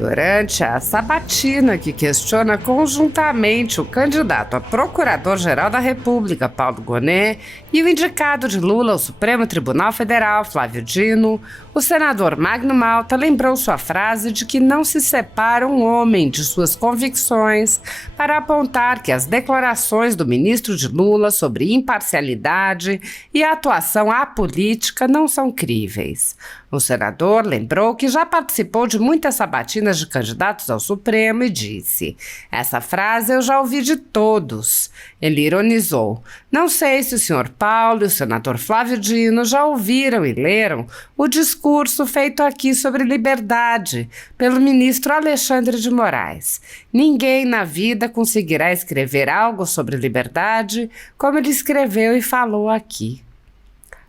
Durante a sabatina que questiona conjuntamente o candidato a Procurador-Geral da República, Paulo Gonet, e o indicado de Lula ao Supremo Tribunal Federal, Flávio Dino, o senador Magno Malta lembrou sua frase de que não se separa um homem de suas convicções para apontar que as declarações do ministro de Lula sobre imparcialidade e atuação apolítica não são críveis. O senador lembrou que já participou de muitas sabatinas de candidatos ao Supremo e disse: "Essa frase eu já ouvi de todos." Ele ironizou: "Não sei se o senhor Paulo e o senador Flávio Dino já ouviram e leram o discurso feito aqui sobre liberdade pelo ministro Alexandre de Moraes. Ninguém na vida conseguirá escrever algo sobre liberdade como ele escreveu e falou aqui."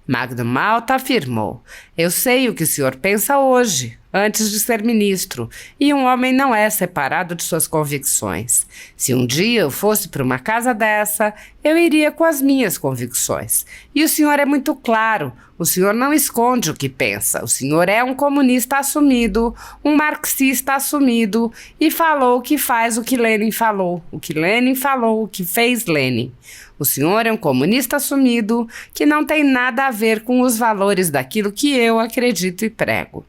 Magno Malta afirmou: "Eu sei o que o senhor pensa hoje, antes de ser ministro, e um homem não é separado de suas convicções. Se um dia eu fosse para uma casa dessa, eu iria com as minhas convicções. E o senhor é muito claro, o senhor não esconde o que pensa, o senhor é um comunista assumido, um marxista assumido, e falou o que faz o que Lenin falou, o que Lenin falou, o que fez Lenin. O senhor é um comunista assumido que não tem nada a ver com os valores daquilo que eu acredito e prego."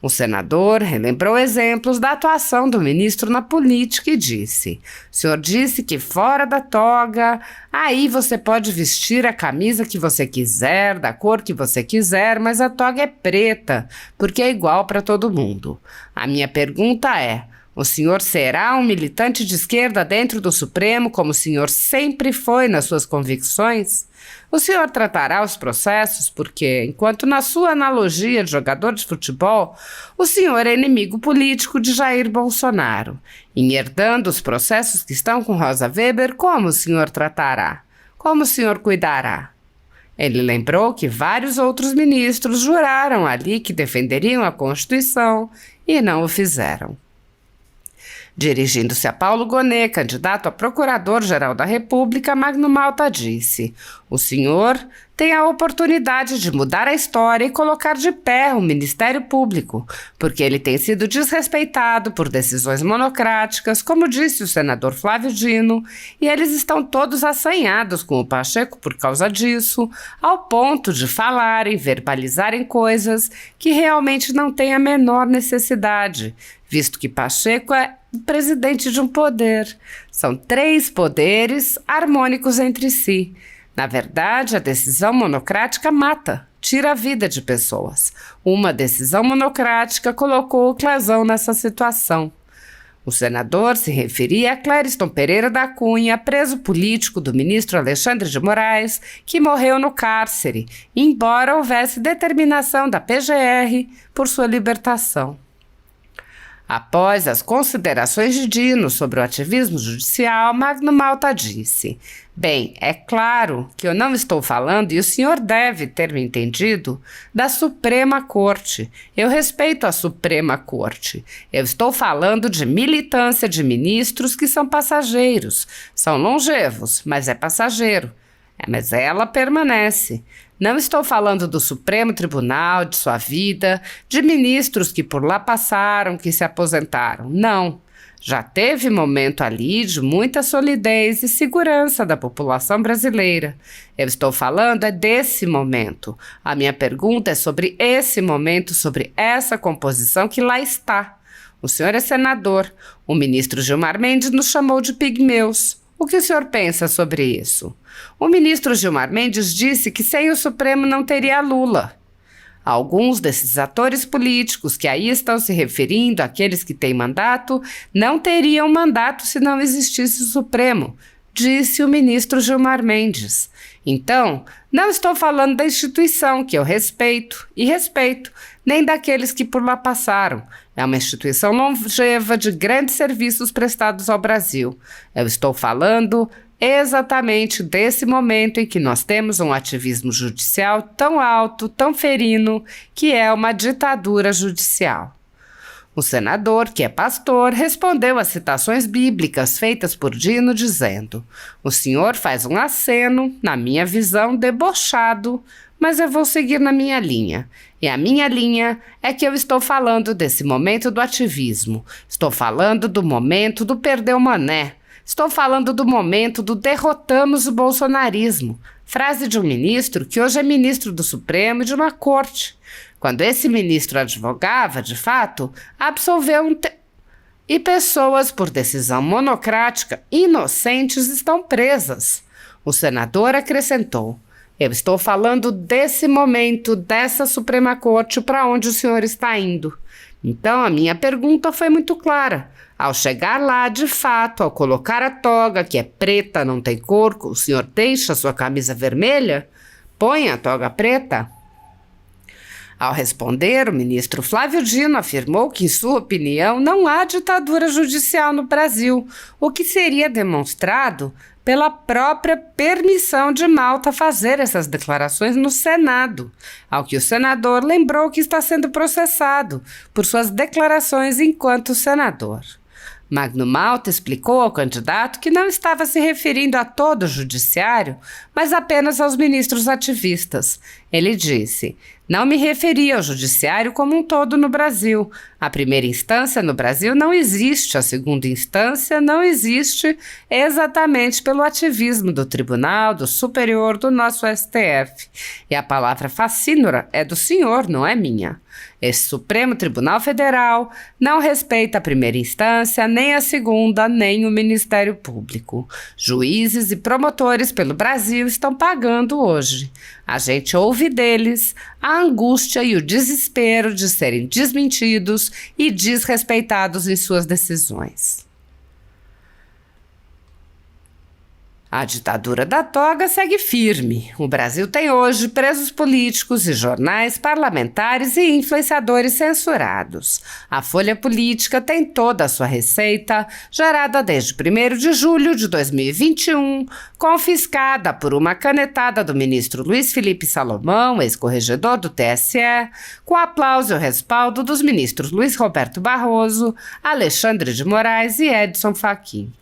O senador relembrou exemplos da atuação do ministro na política e disse: "O senhor disse que fora da toga, aí você pode vestir a camisa que você quiser, da cor que você quiser, mas a toga é preta, porque é igual para todo mundo. A minha pergunta é: o senhor será um militante de esquerda dentro do Supremo, como o senhor sempre foi nas suas convicções? O senhor tratará os processos porque, enquanto na sua analogia de jogador de futebol, o senhor é inimigo político de Jair Bolsonaro. Em herdando os processos que estão com Rosa Weber, como o senhor tratará? Como o senhor cuidará?" Ele lembrou que vários outros ministros juraram ali que defenderiam a Constituição e não o fizeram. Dirigindo-se a Paulo Gonet, candidato a Procurador-Geral da República, Magno Malta disse: "O senhor tem a oportunidade de mudar a história e colocar de pé o Ministério Público, porque ele tem sido desrespeitado por decisões monocráticas, como disse o senador Flávio Dino, e eles estão todos assanhados com o Pacheco por causa disso, ao ponto de falarem, verbalizarem coisas que realmente não têm a menor necessidade, visto que Pacheco é o presidente de um poder. São 3 poderes harmônicos entre si. Na verdade, a decisão monocrática mata, tira a vida de pessoas. Uma decisão monocrática colocou o Clazão nessa situação." O senador se referia a Clériston Pereira da Cunha, preso político do ministro Alexandre de Moraes, que morreu no cárcere, embora houvesse determinação da PGR por sua libertação. Após as considerações de Dino sobre o ativismo judicial, Magno Malta disse: "Bem, é claro que eu não estou falando, e o senhor deve ter me entendido, da Suprema Corte. Eu respeito a Suprema Corte. Eu estou falando de militância de ministros que são passageiros. São longevos, mas é passageiro. Mas ela permanece. Não estou falando do Supremo Tribunal, de sua vida, de ministros que por lá passaram, que se aposentaram. Não. Já teve momento ali de muita solidez e segurança da população brasileira. Eu estou falando desse momento. A minha pergunta é sobre esse momento, sobre essa composição que lá está. O senhor é senador. O ministro Gilmar Mendes nos chamou de pigmeus. O que o senhor pensa sobre isso? O ministro Gilmar Mendes disse que sem o Supremo não teria Lula. Alguns desses atores políticos que aí estão se referindo àqueles que têm mandato não teriam mandato se não existisse o Supremo, disse o ministro Gilmar Mendes. Então, não estou falando da instituição, que eu respeito, nem daqueles que por lá passaram. É uma instituição longeva de grandes serviços prestados ao Brasil. Eu estou falando exatamente desse momento em que nós temos um ativismo judicial tão alto, tão ferino, que é uma ditadura judicial." O senador, que é pastor, respondeu às citações bíblicas feitas por Dino, dizendo: "O senhor faz um aceno, na minha visão, debochado, mas eu vou seguir na minha linha. E a minha linha é que eu estou falando desse momento do ativismo. Estou falando do momento do perder o mané. Estou falando do momento do derrotamos o bolsonarismo. Frase de um ministro que hoje é ministro do Supremo e de uma corte. Quando esse ministro advogava, de fato, absolveu e pessoas, por decisão monocrática, inocentes, estão presas. O senador acrescentou: eu estou falando desse momento, dessa Suprema Corte, para onde o senhor está indo. Então a minha pergunta foi muito clara. Ao chegar lá, de fato, ao colocar a toga, que é preta, não tem cor, o senhor deixa sua camisa vermelha? Põe a toga preta? Ao responder, o ministro Flávio Dino afirmou que, em sua opinião, não há ditadura judicial no Brasil, o que seria demonstrado pela própria permissão de Malta fazer essas declarações no Senado, ao que o senador lembrou que está sendo processado por suas declarações enquanto senador. Magno Malta explicou ao candidato que não estava se referindo a todo o judiciário, mas apenas aos ministros ativistas. Ele disse: não me referi ao judiciário como um todo no Brasil. A primeira instância no Brasil não existe, a segunda instância não existe exatamente pelo ativismo do Tribunal, do Superior, do nosso STF. E a palavra facínora é do senhor, não é minha. Esse Supremo Tribunal Federal não respeita a primeira instância, nem a segunda, nem o Ministério Público. Juízes e promotores pelo Brasil estão pagando hoje. A gente ouve deles a angústia e o desespero de serem desmentidos e desrespeitados em suas decisões. A ditadura da toga segue firme. O Brasil tem hoje presos políticos e jornais, parlamentares e influenciadores censurados. A Folha Política tem toda a sua receita, gerada desde 1º de julho de 2021, confiscada por uma canetada do ministro Luiz Felipe Salomão, ex-corregedor do TSE, com aplauso e o respaldo dos ministros Luiz Roberto Barroso, Alexandre de Moraes e Edson Fachin.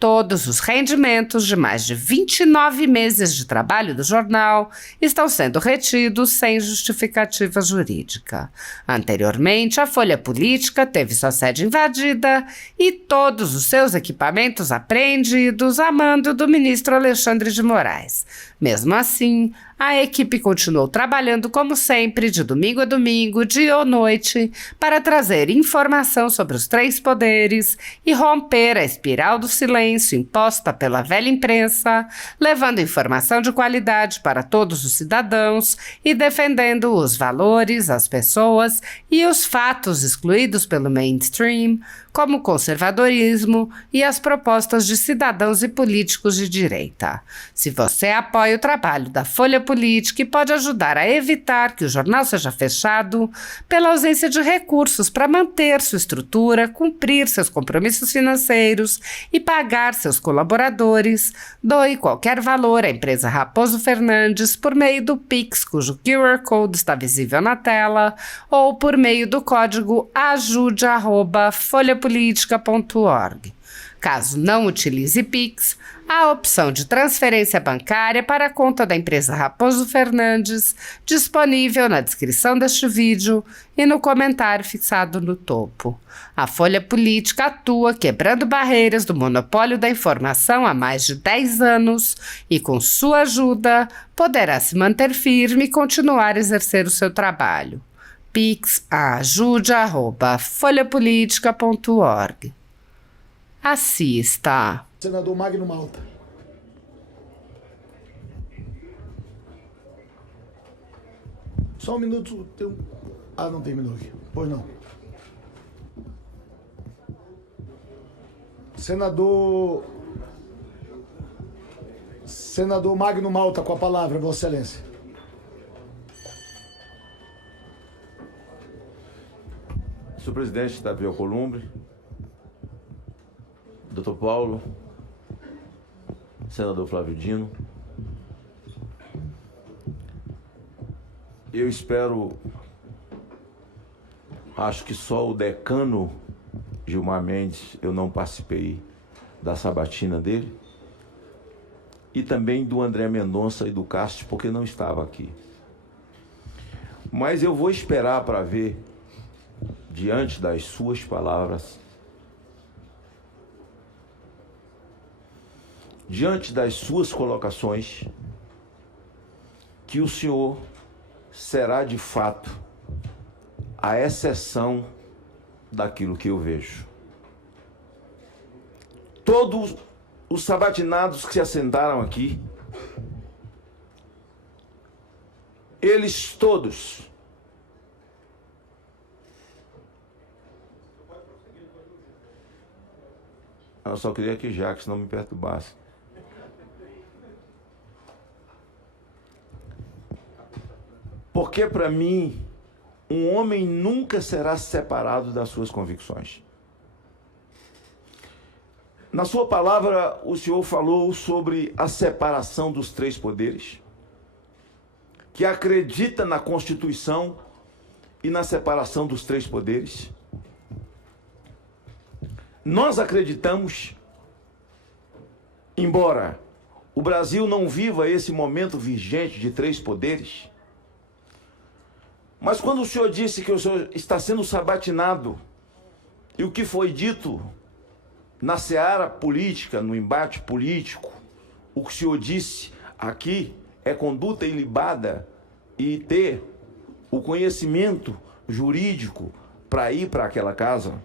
Todos os rendimentos de mais de 29 meses de trabalho do jornal estão sendo retidos sem justificativa jurídica. Anteriormente, a Folha Política teve sua sede invadida e todos os seus equipamentos apreendidos a mando do ministro Alexandre de Moraes. Mesmo assim, a equipe continuou trabalhando como sempre, de domingo a domingo, dia ou noite, para trazer informação sobre os 3 poderes e romper a espiral do silêncio imposta pela velha imprensa, levando informação de qualidade para todos os cidadãos e defendendo os valores, as pessoas e os fatos excluídos pelo mainstream, como o conservadorismo e as propostas de cidadãos e políticos de direita. Se você apoia o trabalho da Folha Política e pode ajudar a evitar que o jornal seja fechado pela ausência de recursos para manter sua estrutura, cumprir seus compromissos financeiros e pagar seus colaboradores, doe qualquer valor à empresa Raposo Fernandes por meio do Pix, cujo QR Code está visível na tela, ou por meio do código ajude@folhapolitica.org. Caso não utilize Pix, há a opção de transferência bancária para a conta da empresa Raposo Fernandes, disponível na descrição deste vídeo e no comentário fixado no topo. A Folha Política atua quebrando barreiras do monopólio da informação há mais de 10 anos e, com sua ajuda, poderá se manter firme e continuar a exercer o seu trabalho. Pix ajude@folhapolitica.org. Assista. Senador Magno Malta. Só um minuto. Não terminou aqui. Pois não. Senador Magno Malta, com a palavra, Vossa Excelência. Senhor presidente Davi Alcolumbre, Dr. Paulo, senador Flávio Dino, eu espero, acho que só o decano Gilmar Mendes, eu não participei da sabatina dele, e também do André Mendonça e do Castro, porque não estava aqui. Mas eu vou esperar para ver, diante das suas palavras, diante das suas colocações, que o senhor será de fato a exceção daquilo que eu vejo. Todos os sabatinados que se assentaram aqui, eles todos eu só queria que Jacques não me perturbasse. Porque para mim, um homem nunca será separado das suas convicções. Na sua palavra, o senhor falou sobre a separação dos três poderes, que acredita na Constituição e na separação dos três poderes. Nós acreditamos, embora o Brasil não viva esse momento vigente de três poderes, mas quando o senhor disse que o senhor está sendo sabatinado, e o que foi dito na seara política, no embate político, o que o senhor disse aqui é conduta ilibada e ter o conhecimento jurídico para ir para aquela casa.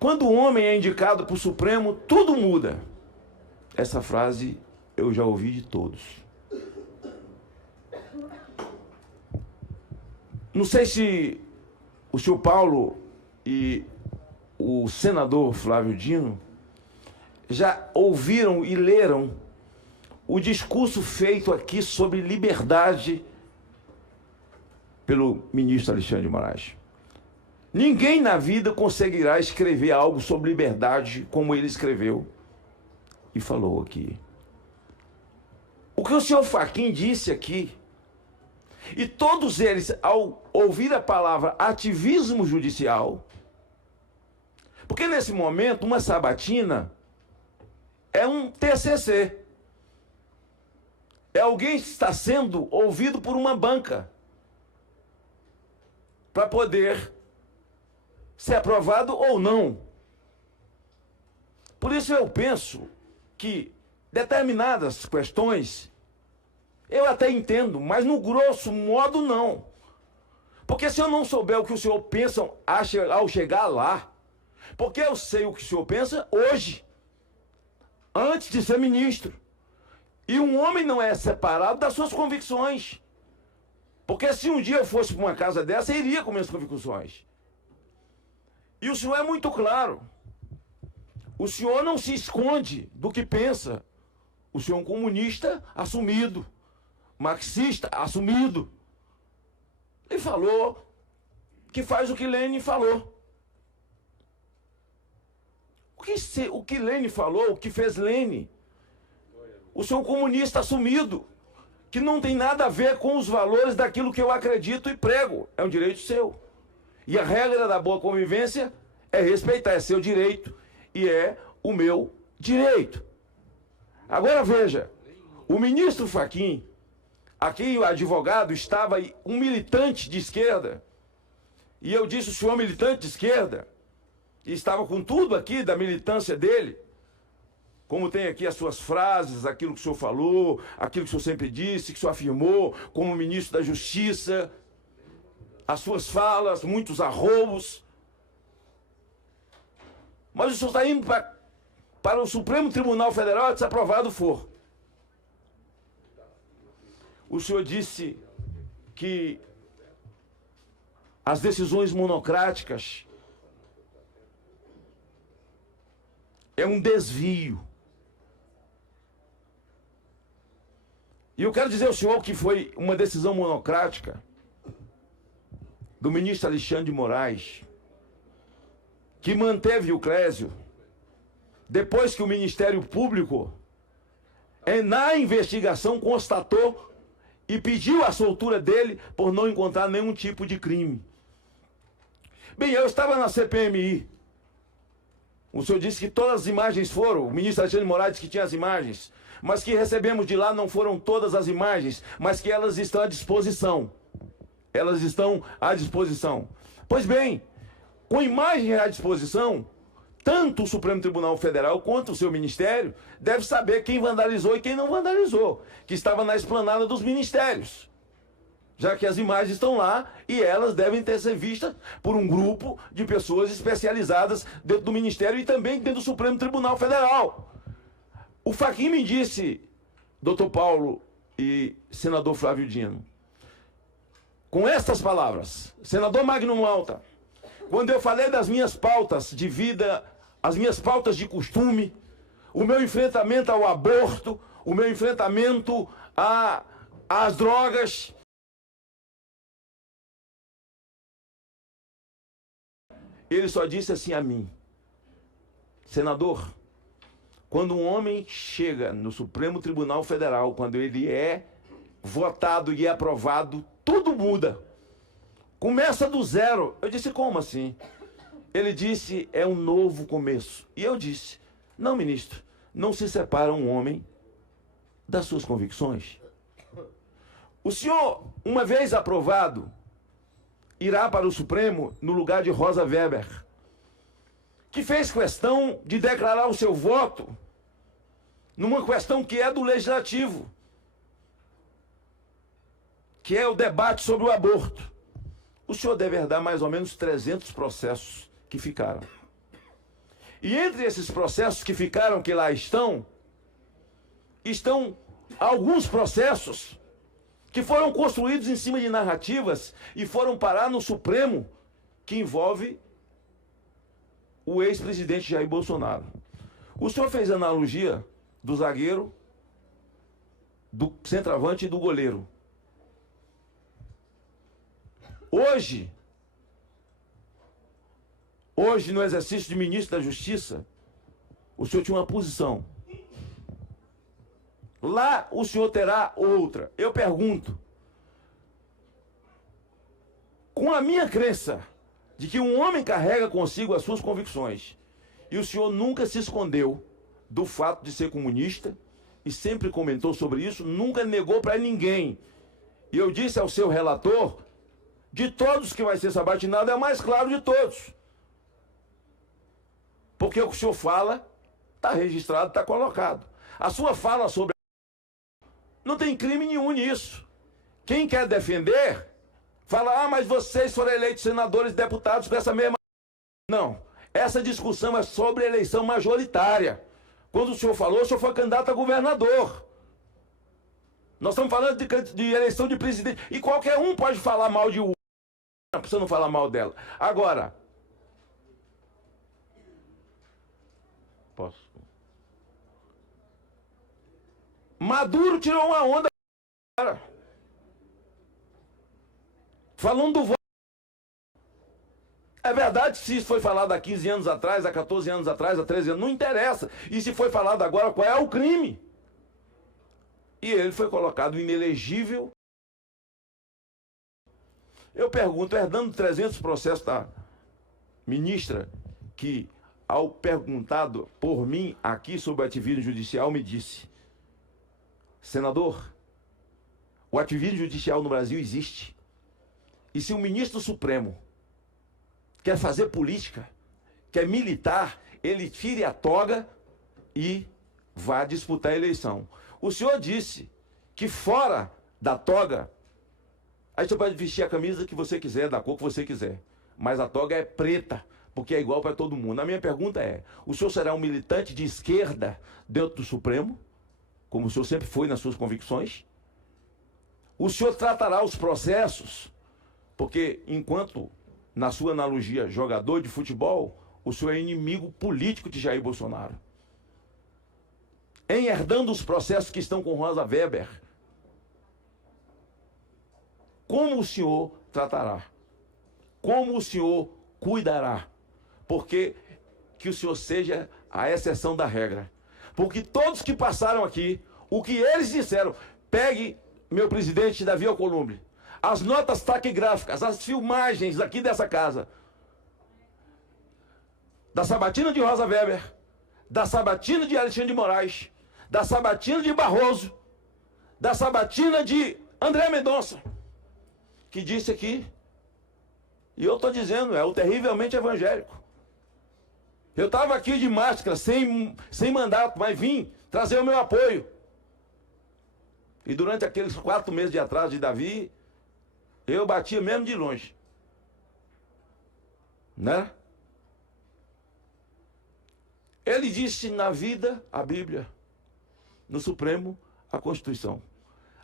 Quando o homem é indicado para o Supremo, tudo muda. Essa frase eu já ouvi de todos. Não sei se o senhor Paulo e o senador Flávio Dino já ouviram e leram o discurso feito aqui sobre liberdade pelo ministro Alexandre de Moraes. Ninguém na vida conseguirá escrever algo sobre liberdade como ele escreveu e falou aqui. O que o senhor Fachin disse aqui, e todos eles, ao ouvir a palavra ativismo judicial, porque nesse momento uma sabatina é um TCC. É alguém que está sendo ouvido por uma banca para poder ser aprovado ou não. Por isso eu penso que determinadas questões eu até entendo, mas no grosso modo não. Porque se eu não souber o que o senhor pensa ao chegar lá, porque eu sei o que o senhor pensa hoje, antes de ser ministro. E um homem não é separado das suas convicções. Porque se um dia eu fosse para uma casa dessa, eu iria com minhas convicções. E o senhor é muito claro. O senhor não se esconde do que pensa. O senhor é um comunista assumido. Marxista assumido. Ele falou que faz o que Lênin falou. O que Lênin falou, o que fez Lênin. O senhor é um comunista assumido, que não tem nada a ver com os valores daquilo que eu acredito e prego. É um direito seu. E a regra da boa convivência é respeitar, é seu direito e é o meu direito. Agora veja, o ministro Fachin, aqui o advogado estava um militante de esquerda, e eu disse, o senhor militante de esquerda, e estava com tudo aqui da militância dele, como tem aqui as suas frases, aquilo que o senhor falou, aquilo que o senhor sempre disse, que o senhor afirmou como ministro da Justiça, as suas falas, muitos arroubos. Mas o senhor está indo para o Supremo Tribunal Federal, se aprovado for. O senhor disse que as decisões monocráticas é um desvio. E eu quero dizer ao senhor que foi uma decisão monocrática do ministro Alexandre de Moraes, que manteve o Clésio, depois que o Ministério Público, na investigação, constatou e pediu a soltura dele por não encontrar nenhum tipo de crime. Bem, eu estava na CPMI, O senhor disse que todas as imagens foram, o ministro Alexandre Moraes disse que tinha as imagens, mas que recebemos de lá não foram todas as imagens, mas que elas estão à disposição. Elas estão à disposição. Pois bem, com imagens à disposição, tanto o Supremo Tribunal Federal quanto o seu ministério deve saber quem vandalizou e quem não vandalizou, que estava na esplanada dos ministérios. Já que as imagens estão lá e elas devem ter sido vistas por um grupo de pessoas especializadas dentro do Ministério e também dentro do Supremo Tribunal Federal. O Fachin me disse, doutor Paulo e senador Flávio Dino, com estas palavras, senador Magno Malta, quando eu falei das minhas pautas de vida, as minhas pautas de costume, o meu enfrentamento ao aborto, o meu enfrentamento às drogas, ele só disse assim a mim, senador, quando um homem chega no Supremo Tribunal Federal, quando ele é votado e é aprovado, tudo muda. Começa do zero. Eu disse, como assim? Ele disse, é um novo começo. E eu disse, não, ministro, não se separa um homem das suas convicções. O senhor, uma vez aprovado, irá para o Supremo no lugar de Rosa Weber, que fez questão de declarar o seu voto numa questão que é do Legislativo, que é o debate sobre o aborto. O senhor deve herdar mais ou menos 300 processos que ficaram. E entre esses processos que ficaram, que lá estão alguns processos que foram construídos em cima de narrativas e foram parar no Supremo, que envolve o ex-presidente Jair Bolsonaro. O senhor fez analogia do zagueiro, do centroavante e do goleiro. Hoje, no exercício de ministro da Justiça, o senhor tinha uma posição. Lá o senhor terá outra. Eu pergunto, com a minha crença de que um homem carrega consigo as suas convicções, e o senhor nunca se escondeu do fato de ser comunista, e sempre comentou sobre isso, nunca negou para ninguém. E eu disse ao seu relator, de todos que vai ser sabatinado, é o mais claro de todos. Porque o que o senhor fala está registrado, está colocado. A sua fala sobre... Não tem crime nenhum nisso. Quem quer defender, fala, mas vocês foram eleitos senadores e deputados com essa mesma... Não, essa discussão é sobre eleição majoritária. Quando o senhor falou, o senhor foi candidato a governador. Nós estamos falando de eleição de presidente. E qualquer um pode falar mal de uma. Não precisa não falar mal dela. Agora, posso? Maduro tirou uma onda, cara, falando do voto. É verdade se isso foi falado há 15 anos atrás, há 14 anos atrás, há 13 anos, não interessa. E se foi falado agora, qual é o crime? E ele foi colocado inelegível. Eu pergunto, herdando 300 processos da ministra, que ao perguntado por mim aqui sobre o ativismo judicial, me disse, senador, o ativismo judicial no Brasil existe. E se o ministro do Supremo quer fazer política, quer militar, ele tire a toga e vá disputar a eleição. O senhor disse que fora da toga, aí você pode vestir a camisa que você quiser, da cor que você quiser, mas a toga é preta, porque é igual para todo mundo. A minha pergunta é, o senhor será um militante de esquerda dentro do Supremo, como o senhor sempre foi nas suas convicções? O senhor tratará os processos, porque enquanto, na sua analogia, jogador de futebol, o senhor é inimigo político de Jair Bolsonaro. Em herdando os processos que estão com Rosa Weber, como o senhor tratará? Como o senhor cuidará? Porque que o senhor seja a exceção da regra. Porque todos que passaram aqui, o que eles disseram, pegue, meu presidente Davi Alcolumbre, as notas taquigráficas, as filmagens aqui dessa casa, da sabatina de Rosa Weber, da sabatina de Alexandre de Moraes, da sabatina de Barroso, da sabatina de André Mendonça, que disse aqui, e eu estou dizendo, é o terrivelmente evangélico. Eu estava aqui de máscara, sem mandato, mas vim trazer o meu apoio. E durante aqueles 4 meses de atraso de Davi, eu batia mesmo de longe. Né? Ele disse na vida, a Bíblia, no Supremo, a Constituição.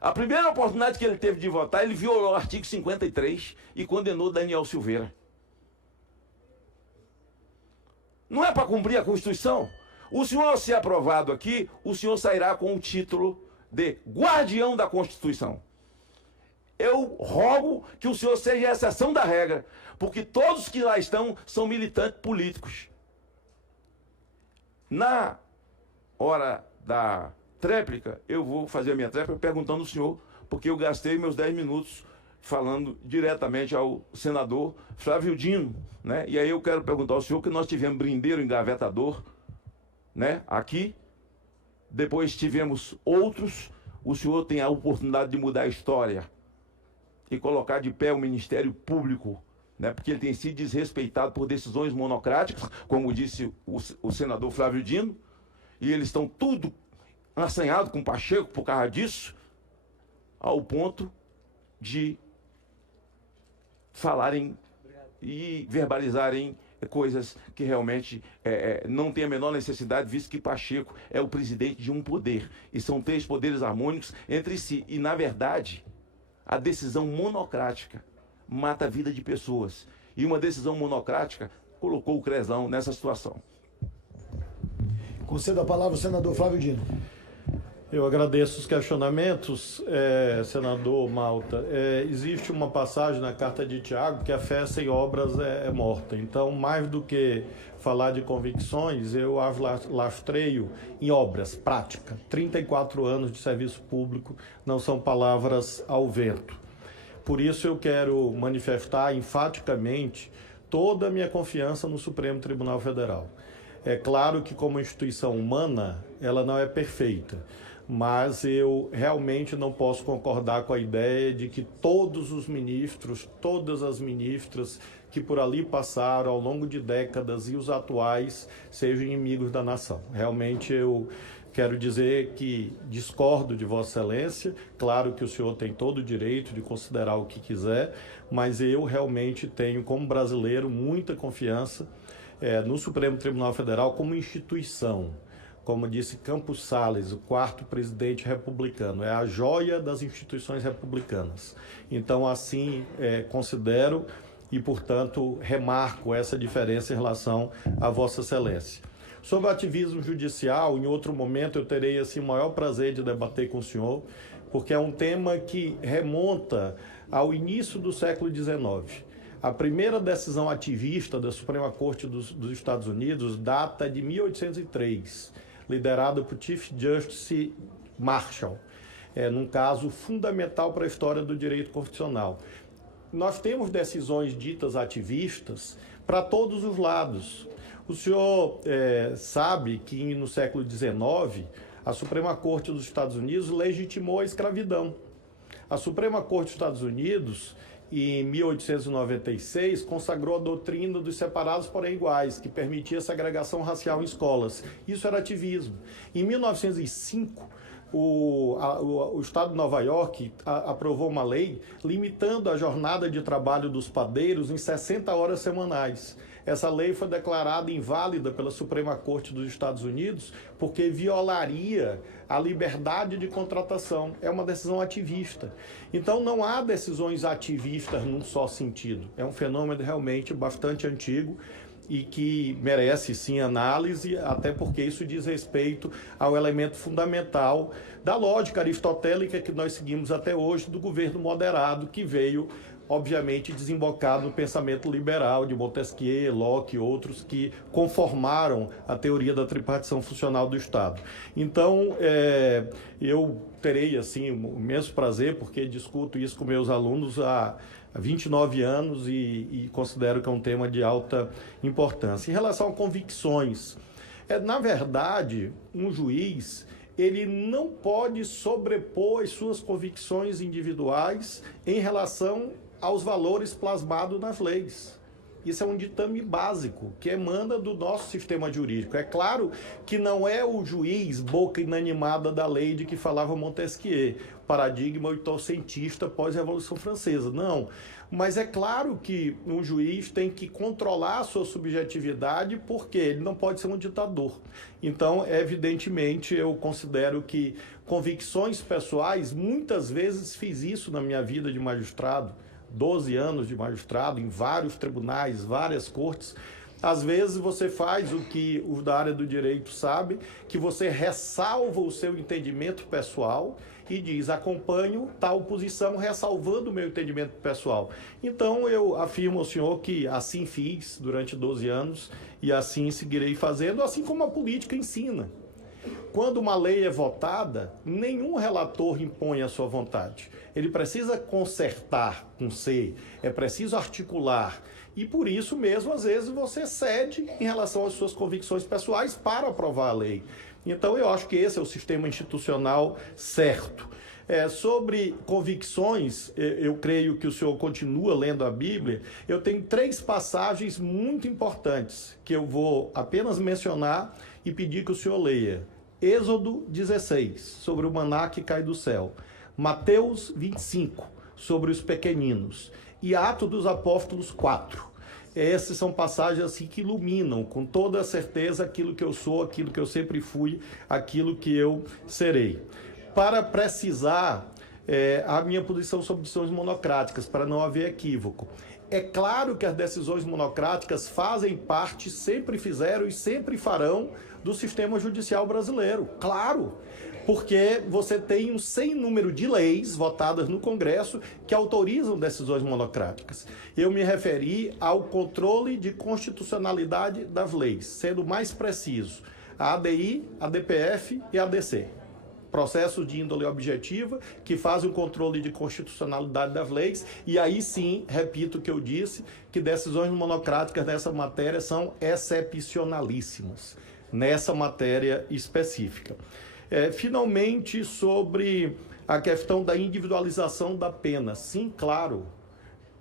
A primeira oportunidade que ele teve de votar, ele violou o artigo 53 e condenou Daniel Silveira. Não é para cumprir a Constituição? O senhor, se aprovado aqui, o senhor sairá com o título de guardião da Constituição. Eu rogo que o senhor seja a exceção da regra, porque todos que lá estão são militantes políticos. Na hora da tréplica, eu vou fazer a minha tréplica perguntando ao senhor, porque eu gastei meus 10 minutos falando diretamente ao senador Flávio Dino, né? E aí eu quero perguntar ao senhor que nós tivemos brindeiro engavetador, né? Aqui, depois tivemos outros, o senhor tem a oportunidade de mudar a história e colocar de pé o Ministério Público, né? Porque ele tem sido desrespeitado por decisões monocráticas, como disse o senador Flávio Dino, e eles estão tudo assanhados com o Pacheco por causa disso, ao ponto de falarem e verbalizarem coisas que realmente não tem a menor necessidade, visto que Pacheco é o presidente de um poder, e são 3 poderes harmônicos entre si, e na verdade, a decisão monocrática mata a vida de pessoas, e uma decisão monocrática colocou o Crezão nessa situação. Concedo a palavra ao senador Flávio Dino. Eu agradeço os questionamentos, senador Malta. Existe uma passagem na carta de Tiago que a fé sem obras é morta. Então, mais do que falar de convicções, eu as lastreio em obras, prática. 34 anos de serviço público não são palavras ao vento. Por isso eu quero manifestar enfaticamente toda a minha confiança no Supremo Tribunal Federal. É claro que como instituição humana, ela não é perfeita, mas eu realmente não posso concordar com a ideia de que todos os ministros, todas as ministras que por ali passaram ao longo de décadas e os atuais sejam inimigos da nação. Realmente eu quero dizer que discordo de Vossa Excelência, claro que o senhor tem todo o direito de considerar o que quiser, mas eu realmente tenho, como brasileiro, muita confiança no Supremo Tribunal Federal como instituição. Como disse Campos Salles, o 4º presidente republicano, é a joia das instituições republicanas. Então, assim, considero e, portanto, remarco essa diferença em relação a Vossa Excelência. Sobre o ativismo judicial, em outro momento eu terei assim, o maior prazer de debater com o senhor, porque é um tema que remonta ao início do século XIX. A primeira decisão ativista da Suprema Corte dos Estados Unidos data de 1803, liderada por Chief Justice Marshall, num caso fundamental para a história do direito constitucional. Nós temos decisões ditas ativistas para todos os lados. O senhor sabe que no século XIX, a Suprema Corte dos Estados Unidos legitimou a escravidão. A Suprema Corte dos Estados Unidos, em 1896, consagrou a doutrina dos separados porém iguais, que permitia segregação racial em escolas. Isso era ativismo. Em 1905, o Estado de Nova York aprovou uma lei limitando a jornada de trabalho dos padeiros em 60 horas semanais. Essa lei foi declarada inválida pela Suprema Corte dos Estados Unidos porque violaria a liberdade de contratação. É uma decisão ativista. Então não há decisões ativistas num só sentido. É um fenômeno realmente bastante antigo e que merece sim análise, até porque isso diz respeito ao elemento fundamental da lógica aristotélica que nós seguimos até hoje do governo moderado, que veio obviamente desembocar no pensamento liberal de Montesquieu, Locke e outros que conformaram a teoria da tripartição funcional do Estado. Então, eu terei assim o imenso prazer, porque discuto isso com meus alunos, a há 29 anos e considero que é um tema de alta importância. Em relação a convicções, na verdade, um juiz ele não pode sobrepor as suas convicções individuais em relação aos valores plasmados nas leis. Isso é um ditame básico que emana do nosso sistema jurídico. É claro que não é o juiz boca inanimada da lei de que falava Montesquieu, paradigma oitocentista pós-Revolução Francesa. Não. Mas é claro que um juiz tem que controlar a sua subjetividade porque ele não pode ser um ditador. Então, evidentemente, eu considero que convicções pessoais, muitas vezes fiz isso na minha vida de magistrado, 12 anos de magistrado, em vários tribunais, várias cortes. Às vezes você faz o que os da área do direito sabem, que você ressalva o seu entendimento pessoal e diz, acompanho tal posição ressalvando o meu entendimento pessoal. Então eu afirmo ao senhor que assim fiz durante 12 anos e assim seguirei fazendo, assim como a política ensina. Quando uma lei é votada, nenhum relator impõe a sua vontade. Ele precisa consertar com C, é preciso articular. E por isso mesmo, às vezes, você cede em relação às suas convicções pessoais para aprovar a lei. Então, eu acho que esse é o sistema institucional certo. Sobre convicções, eu creio que o senhor continua lendo a Bíblia. Eu tenho 3 passagens muito importantes que eu vou apenas mencionar e pedir que o senhor leia. Êxodo 16, sobre o maná que cai do céu. Mateus 25, sobre os pequeninos. E Atos dos Apóstolos 4. Essas são passagens assim que iluminam com toda a certeza aquilo que eu sou, aquilo que eu sempre fui, aquilo que eu serei. Para precisar a minha posição sobre decisões monocráticas, para não haver equívoco. É claro que as decisões monocráticas fazem parte, sempre fizeram e sempre farão do sistema judicial brasileiro. Claro, porque você tem um sem número de leis votadas no Congresso que autorizam decisões monocráticas. Eu me referi ao controle de constitucionalidade das leis, sendo mais preciso, a ADI, a DPF e a ADC. Processos de índole objetiva que fazem o controle de constitucionalidade das leis e aí sim, repito o que eu disse, que decisões monocráticas nessa matéria são excepcionalíssimas, nessa matéria específica. Finalmente, sobre a questão da individualização da pena. Sim, claro,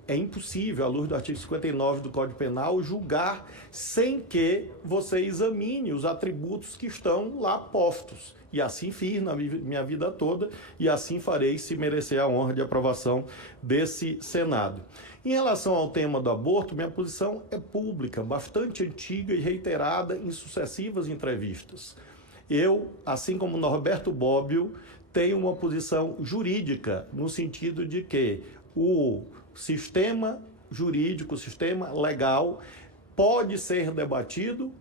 é impossível, à luz do artigo 59 do Código Penal, julgar sem que você examine os atributos que estão lá postos. E assim fiz na minha vida toda e assim farei se merecer a honra de aprovação desse Senado. Em relação ao tema do aborto, minha posição é pública, bastante antiga e reiterada em sucessivas entrevistas. Eu, assim como Norberto Bobbio, tenho uma posição jurídica, no sentido de que o sistema jurídico, o sistema legal, pode ser debatido,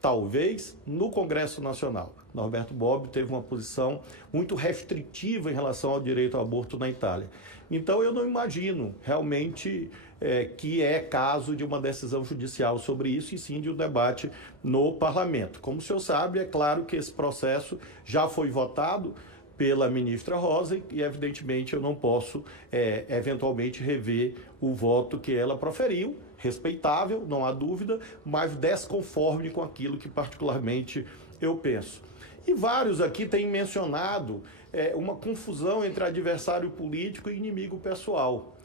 talvez, no Congresso Nacional. Norberto Bobbio teve uma posição muito restritiva em relação ao direito ao aborto na Itália. Então, eu não imagino realmente que é caso de uma decisão judicial sobre isso, e sim de um debate no Parlamento. Como o senhor sabe, é claro que esse processo já foi votado pela ministra Rosa e, evidentemente, eu não posso, eventualmente, rever o voto que ela proferiu, respeitável, não há dúvida, mas desconforme com aquilo que, particularmente, eu penso. E vários aqui têm mencionado uma confusão entre adversário político e inimigo pessoal.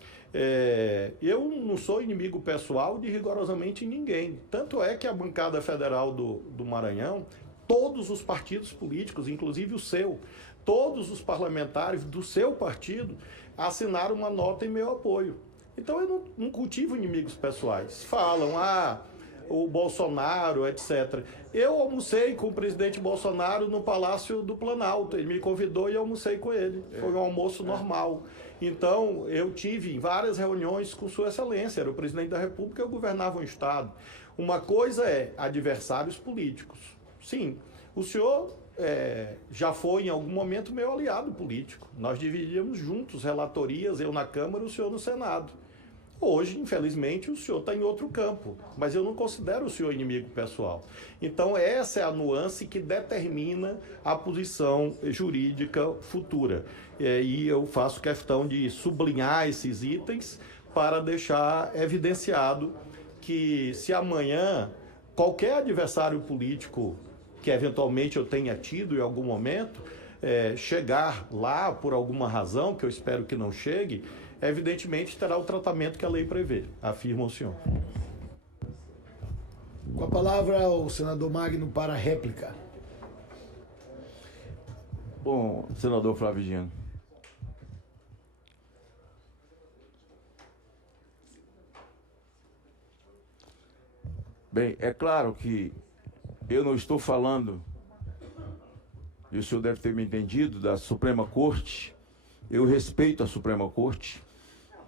Eu não sou inimigo pessoal de rigorosamente ninguém. Tanto é que a bancada federal do Maranhão, todos os partidos políticos, inclusive o seu, todos os parlamentares do seu partido assinaram uma nota em meu apoio. Então eu não cultivo inimigos pessoais. Falam, o Bolsonaro, etc. Eu almocei com o presidente Bolsonaro no Palácio do Planalto. Ele me convidou e eu almocei com ele. Foi um almoço normal. Então, eu tive várias reuniões com Sua Excelência. Era o presidente da República e eu governava um Estado. Uma coisa é adversários políticos. Sim, o senhor já foi em algum momento meu aliado político. Nós dividíamos juntos relatorias, eu na Câmara e o senhor no Senado. Hoje, infelizmente, o senhor está em outro campo, mas eu não considero o senhor inimigo pessoal. Então, essa é a nuance que determina a posição jurídica futura. E eu faço questão de sublinhar esses itens para deixar evidenciado que se amanhã qualquer adversário político que eventualmente eu tenha tido em algum momento chegar lá por alguma razão, que eu espero que não chegue, evidentemente terá o tratamento que a lei prevê, afirma o senhor. Com a palavra, o senador Magno para a réplica. Bom, senador Flávio Dino. Bem, é claro que eu não estou falando, e o senhor deve ter me entendido, da Suprema Corte. Eu respeito a Suprema Corte.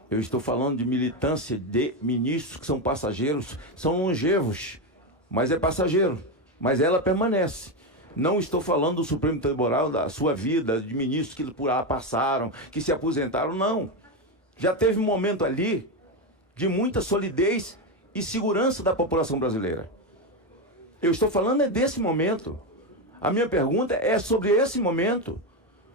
Eu estou falando de militância de ministros que são passageiros, são longevos, mas é passageiro, mas ela permanece. Não estou falando do Supremo Tribunal, da sua vida, de ministros que por lá passaram, que se aposentaram, não. Já teve um momento ali de muita solidez e segurança da população brasileira. Eu estou falando desse momento. A minha pergunta é sobre esse momento,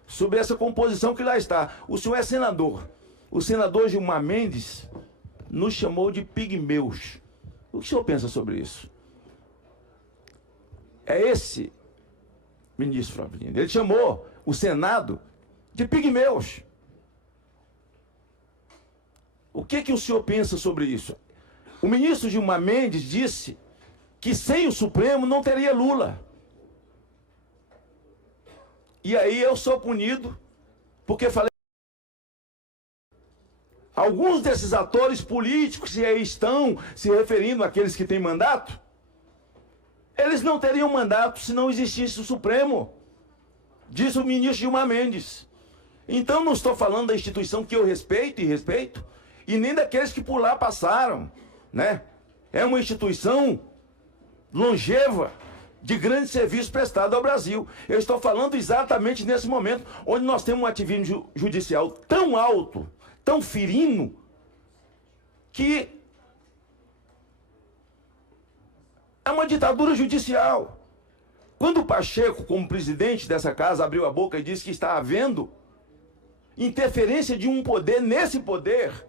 sobre essa composição que lá está. O senhor é senador. O senador Gilmar Mendes nos chamou de pigmeus. O que o senhor pensa sobre isso? É esse ministro Flávio Dino. Ele chamou o Senado de pigmeus. O que o senhor pensa sobre isso? O ministro Gilmar Mendes disse que sem o Supremo não teria Lula. E aí eu sou punido porque falei... Alguns desses atores políticos que aí estão se referindo àqueles que têm mandato, eles não teriam mandato se não existisse o Supremo, diz o ministro Gilmar Mendes. Então não estou falando da instituição que eu respeito, e nem daqueles que por lá passaram, né? É uma instituição longeva, de grande serviço prestado ao Brasil. Eu estou falando exatamente nesse momento, onde nós temos um ativismo judicial tão alto, tão ferino, que é uma ditadura judicial. Quando o Pacheco, como presidente dessa casa, abriu a boca e disse que está havendo interferência de um poder nesse poder,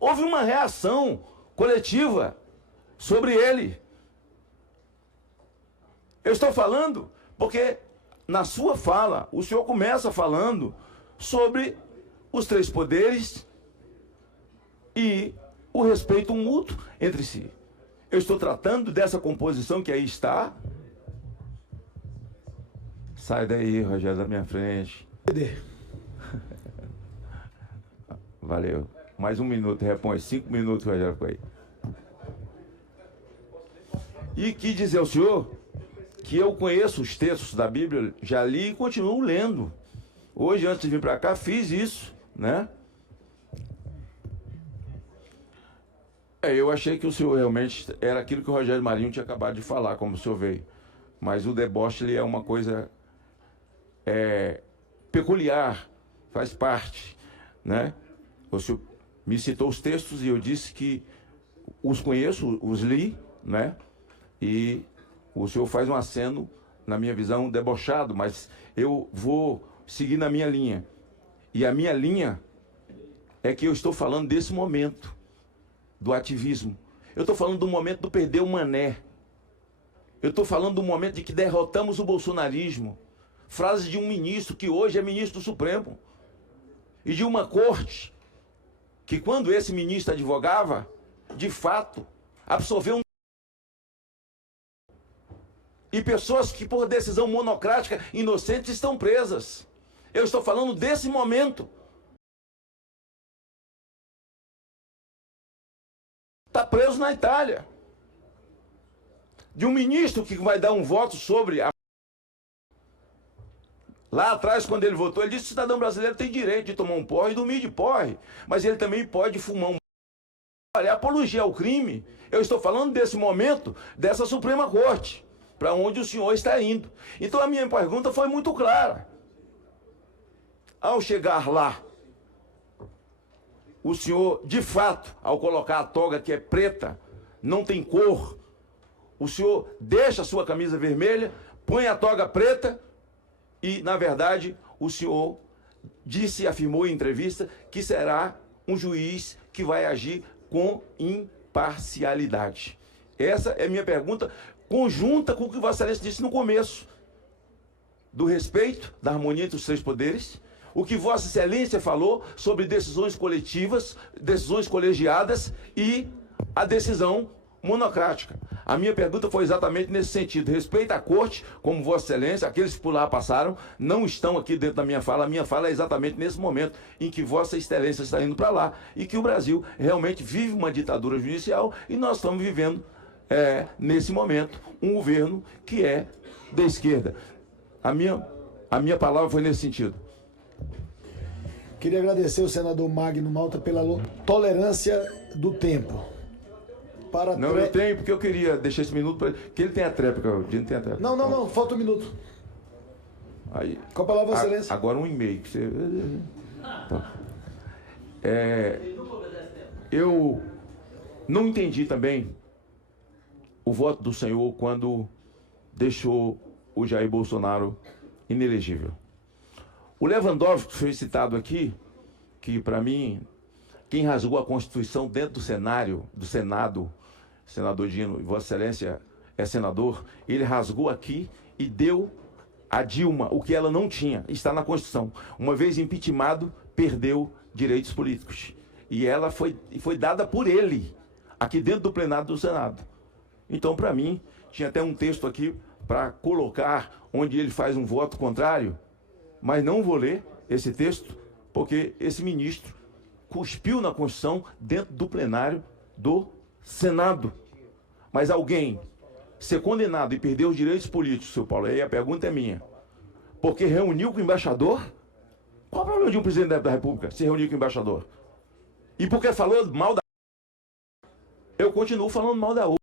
houve uma reação coletiva sobre ele. Eu estou falando porque, na sua fala, o senhor começa falando sobre os três poderes e o respeito mútuo entre si. Eu estou tratando dessa composição que aí está. Sai daí, Rogério, da minha frente. Valeu. Mais um minuto, repõe. 5 minutos, Rogério, foi aí. E que dizer ao senhor que eu conheço os textos da Bíblia, já li e continuo lendo. Hoje, antes de vir para cá, fiz isso, né? Eu achei que o senhor realmente era aquilo que o Rogério Marinho tinha acabado de falar, como o senhor veio. Mas o deboche ele é uma coisa peculiar, faz parte, né? O senhor me citou os textos e eu disse que os conheço, os li, né? E o senhor faz um aceno, na minha visão, debochado, mas eu vou seguir na minha linha. E a minha linha é que eu estou falando desse momento do ativismo. Eu estou falando do momento do perder o mané. Eu estou falando do momento de que derrotamos o bolsonarismo. Frase de um ministro que hoje é ministro do Supremo. E de uma corte que, quando esse ministro advogava, de fato, absorveu e pessoas que, por decisão monocrática, inocentes, estão presas. Eu estou falando desse momento. Está preso na Itália. De um ministro que vai dar um voto sobre a... Lá atrás, quando ele votou, ele disse que o cidadão brasileiro tem direito de tomar um porre e dormir de porre. Mas ele também pode fumar um... Olha, apologia ao crime. Eu estou falando desse momento, dessa Suprema Corte, para onde o senhor está indo. Então a minha pergunta foi muito clara. Ao chegar lá, o senhor, de fato, ao colocar a toga que é preta, não tem cor, o senhor deixa a sua camisa vermelha, põe a toga preta e, na verdade, o senhor disse e afirmou em entrevista que será um juiz que vai agir com imparcialidade? Essa é a minha pergunta, conjunta com o que Vossa Excelência disse no começo, do respeito, da harmonia entre os três poderes, o que Vossa Excelência falou sobre decisões coletivas, decisões colegiadas e a decisão monocrática. A minha pergunta foi exatamente nesse sentido. Respeito à Corte, como Vossa Excelência, aqueles que por lá passaram, não estão aqui dentro da minha fala. A minha fala é exatamente nesse momento em que Vossa Excelência está indo para lá e que o Brasil realmente vive uma ditadura judicial e nós estamos vivendo, nesse momento, um governo que é da esquerda. A minha palavra foi nesse sentido. Queria agradecer ao senador Magno Malta pela tolerância do tempo. Não, eu tenho, porque eu queria deixar esse minuto para ele. Que ele tem a tréplica, o Dino tem a tréplica. Não, falta um minuto. Aí, com a palavra, Vossa Excelência. Agora 1,5. Que você... Eu não entendi também o voto do senhor quando deixou o Jair Bolsonaro inelegível. O Lewandowski foi citado aqui, que para mim, quem rasgou a Constituição dentro do Senado, senador Dino, e Vossa Excelência é senador, ele rasgou aqui e deu a Dilma o que ela não tinha, está na Constituição. Uma vez impeachmentado, perdeu direitos políticos. E ela foi dada por ele, aqui dentro do plenário do Senado. Então, para mim, tinha até um texto aqui para colocar onde ele faz um voto contrário, mas não vou ler esse texto, porque esse ministro cuspiu na Constituição dentro do plenário do Senado. Mas alguém ser condenado e perder os direitos políticos, seu Paulo, aí a pergunta é minha, porque reuniu com o embaixador? Qual o problema de um presidente da República se reunir com o embaixador? E porque falou mal da... Eu continuo falando mal da outra.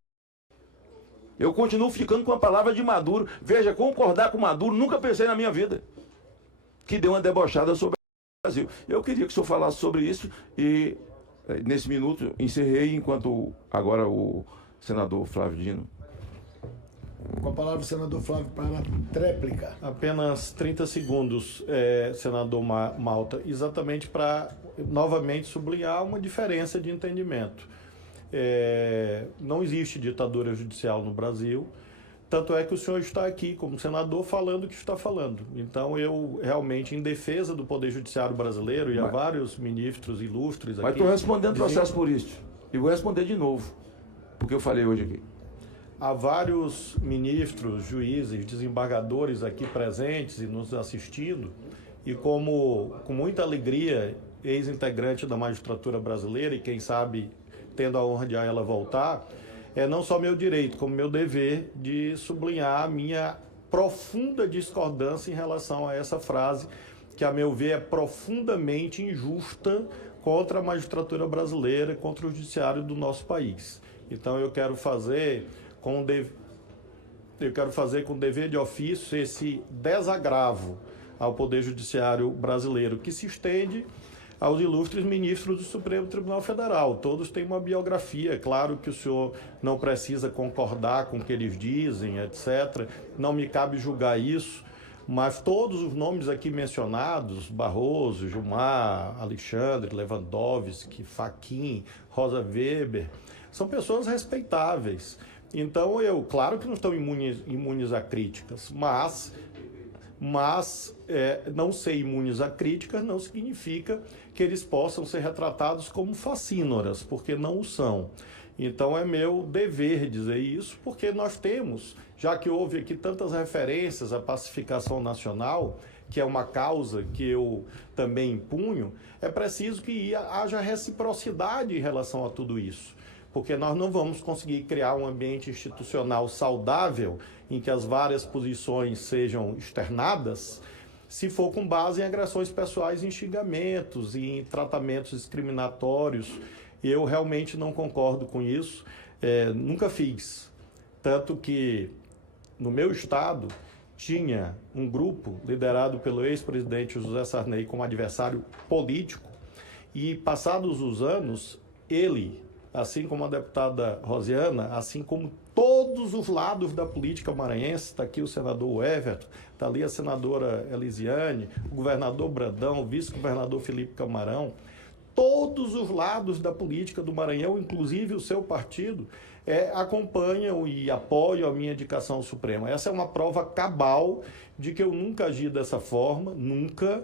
Eu continuo ficando com a palavra de Maduro. Veja, concordar com Maduro, nunca pensei na minha vida. Que deu uma debochada sobre o Brasil. Eu queria que o senhor falasse sobre isso e, nesse minuto, encerrei, enquanto agora o senador Flávio Dino. Com a palavra o senador Flávio para a tréplica. Apenas 30 segundos, senador Malta, exatamente para novamente sublinhar uma diferença de entendimento. Não existe ditadura judicial no Brasil, tanto é que o senhor está aqui como senador falando o que está falando. Então eu realmente, em defesa do Poder Judiciário brasileiro, e há vários ministros ilustres aqui... Mas estou respondendo processo por isso, e vou responder de novo, porque eu falei hoje aqui. Há vários ministros, juízes, desembargadores aqui presentes e nos assistindo, e como, com muita alegria, ex-integrante da magistratura brasileira, e quem sabe tendo a honra de a ela voltar, é não só meu direito, como meu dever de sublinhar a minha profunda discordância em relação a essa frase, que a meu ver é profundamente injusta contra a magistratura brasileira, contra o judiciário do nosso país. Então eu quero fazer com dever de ofício esse desagravo ao Poder Judiciário brasileiro, que se estende aos ilustres ministros do Supremo Tribunal Federal. Todos têm uma biografia, claro que o senhor não precisa concordar com o que eles dizem, etc. Não me cabe julgar isso, mas todos os nomes aqui mencionados, Barroso, Gilmar, Alexandre, Lewandowski, Fachin, Rosa Weber, são pessoas respeitáveis. Então, claro que não estão imunes a críticas, mas não ser imunes a críticas não significa que eles possam ser retratados como facínoras, porque não o são. Então é meu dever dizer isso, porque nós temos, já que houve aqui tantas referências à pacificação nacional, que é uma causa que eu também impunho, é preciso que haja reciprocidade em relação a tudo isso. Porque nós não vamos conseguir criar um ambiente institucional saudável em que as várias posições sejam externadas, se for com base em agressões pessoais, em xingamentos, em tratamentos discriminatórios. Eu realmente não concordo com isso, nunca fiz. Tanto que no meu estado tinha um grupo liderado pelo ex-presidente José Sarney como adversário político e, passados os anos, ele, assim como a deputada Rosiana, assim como todos os lados da política maranhense, está aqui o senador Everton, está ali a senadora Elisiane, o governador Brandão, o vice-governador Felipe Camarão, todos os lados da política do Maranhão, inclusive o seu partido, acompanham e apoiam a minha indicação ao Supremo. Essa é uma prova cabal de que eu nunca agi dessa forma, nunca,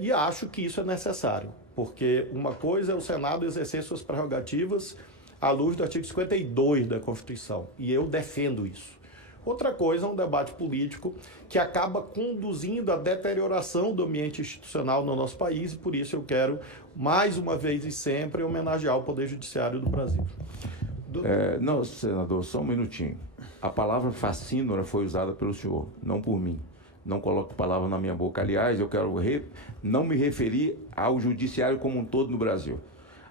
e acho que isso é necessário, porque uma coisa é o Senado exercer suas prerrogativas à luz do artigo 52 da Constituição, e eu defendo isso. Outra coisa é um debate político que acaba conduzindo à deterioração do ambiente institucional no nosso país, e por isso eu quero, mais uma vez e sempre, homenagear o Poder Judiciário do Brasil. Não, senador, só um minutinho. A palavra facínora foi usada pelo senhor, não por mim. Não coloque palavra na minha boca. Aliás, eu quero não me referir ao judiciário como um todo no Brasil.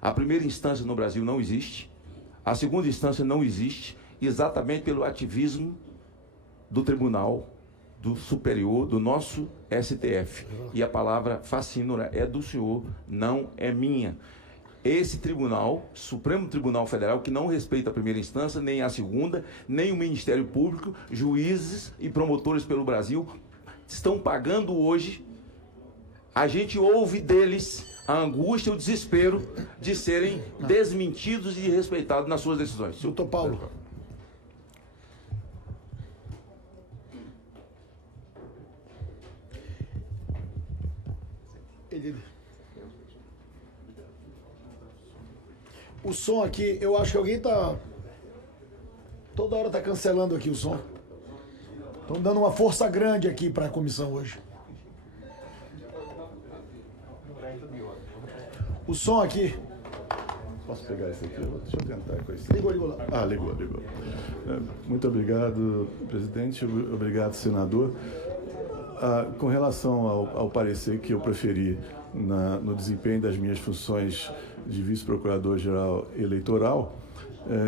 A primeira instância no Brasil não existe. A segunda instância não existe, exatamente pelo ativismo do Tribunal do Superior, do nosso STF. E a palavra facínora é do senhor, não é minha. Esse tribunal, Supremo Tribunal Federal, que não respeita a primeira instância, nem a segunda, nem o Ministério Público, juízes e promotores pelo Brasil, estão pagando hoje. A gente ouve deles a angústia e o desespero de serem desmentidos e respeitados nas suas decisões. Doutor Paulo. O som aqui, eu acho que alguém tá... Toda hora tá cancelando aqui o som. Estão dando uma força grande aqui para a comissão hoje. O som aqui. Posso pegar esse aqui? Deixa eu tentar com esse. Ligou lá. Ah, ligou. Muito obrigado, presidente. Obrigado, senador. Com relação ao parecer que eu preferi no desempenho das minhas funções de vice-procurador-geral eleitoral,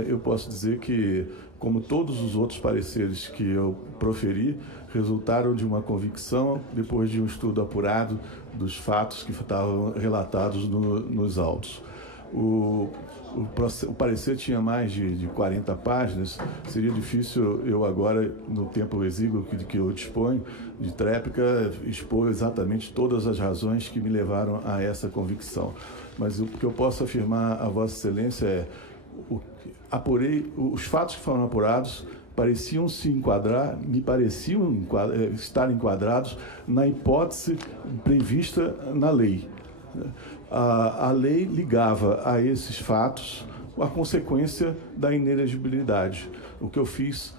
eu posso dizer que, como todos os outros pareceres que eu proferi, resultaram de uma convicção depois de um estudo apurado dos fatos que estavam relatados nos autos. O parecer tinha mais de 40 páginas, seria difícil eu agora, no tempo exíguo que eu disponho, de tréplica, expor exatamente todas as razões que me levaram a essa convicção. Mas o que eu posso afirmar a Vossa Excelência os fatos que foram apurados me pareciam estar enquadrados na hipótese prevista na lei. A lei ligava a esses fatos a consequência da inelegibilidade. O que eu fiz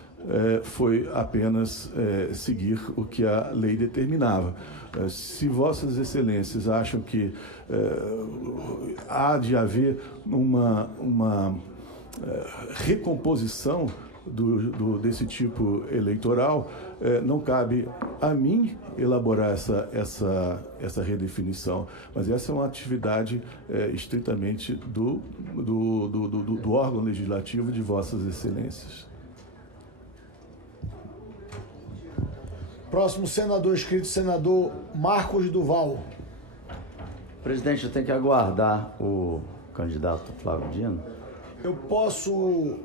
foi apenas seguir o que a lei determinava. Se Vossas Excelências acham que há de haver uma recomposição desse tipo eleitoral, não cabe a mim elaborar essa redefinição, mas essa é uma atividade estritamente do órgão legislativo de Vossas Excelências. Próximo senador inscrito, senador Marcos Duval. Presidente, eu tenho que aguardar o candidato Flávio Dino. Eu posso